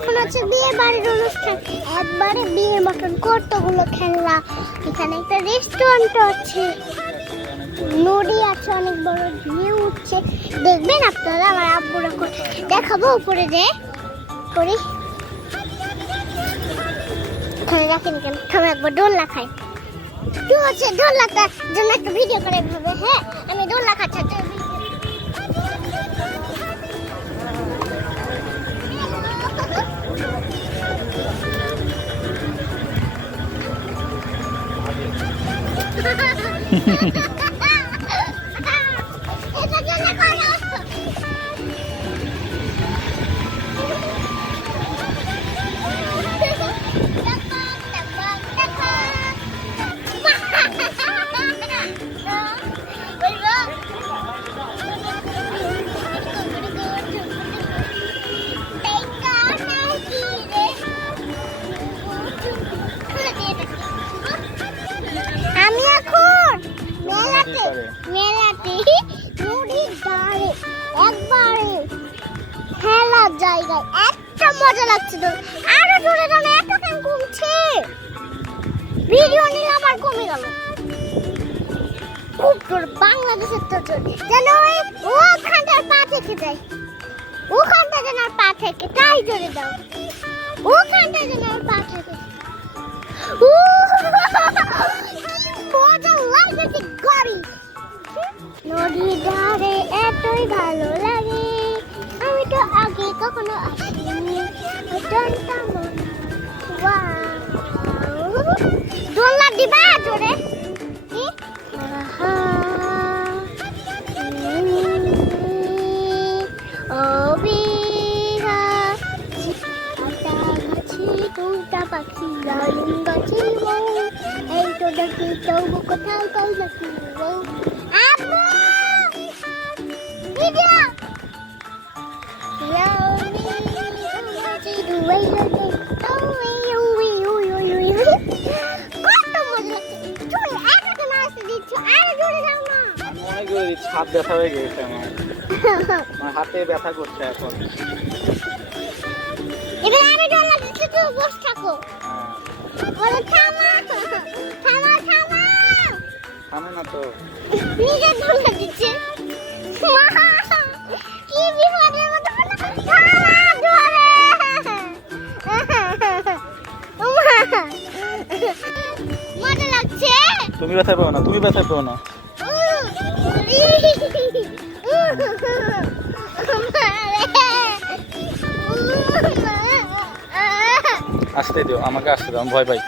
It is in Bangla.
এখন হচ্ছে বিয়ে বাড়ির অনুষ্ঠান, একবারে বিয়ের মতন কতগুলো খেলনা। এখানে একটা রেস্টুরেন্ট আছে, নদী আছে, অনেক বড় ঢেউ উঠছে। দেখবেন আপনারা, আমার আব্বুরা দেখাবো উপরে যে করি। এখানে রাখেন কেন, আমি একবার দোলনা খাই। তুই হচ্ছে দোলনাটার জন্য একটা ভিডিও করে ভাবে। হ্যাঁ, আমি দোলনা খাচ্ছি। আমি এখন মেলাতে নদীর ধারে একবারে খেলার জায়গায় একটা মজা লাগছে। আরো জোরে যেন এত কেন কমছে, ভিডিও নিলাম আর কমে গেল খুব জোর। বাংলাদেশের তো জোর যেন ওখানটার পা থেকে যায়, ওখানটা যেন আর পা থেকে, তাই জোরে দাও। ওখানটা যেন আর পা থেকে, মজা লাগছে গাড়ি। নদীর ধারে এতই ভালো লাগে, আমি তো আগে কখনো আসিনি। দোলনা দিবা জোরে। পাখি ডালিম গাছে বউ, এই তো দেখি তবু কোথাও কই দেখি বউ। আব্বু ভিডিও হাত ব্যথা হয়ে গেছে আমার হাতে ব্যথা করছে এখন। এবার আমি ডলা দিচ্ছি, তুই বস থাকো। বলে থামা থামা থামা, থামে না তো, নিজে ডলা দিচ্ছে। কি বিপদের মতো থামা ডলে। মজা লাগছে। তুমি ব্যথা পাও না, তুমি ব্যথা পাও না। আসতে দিও, আমাকে আসতে দাও, আমি ভয় পাই।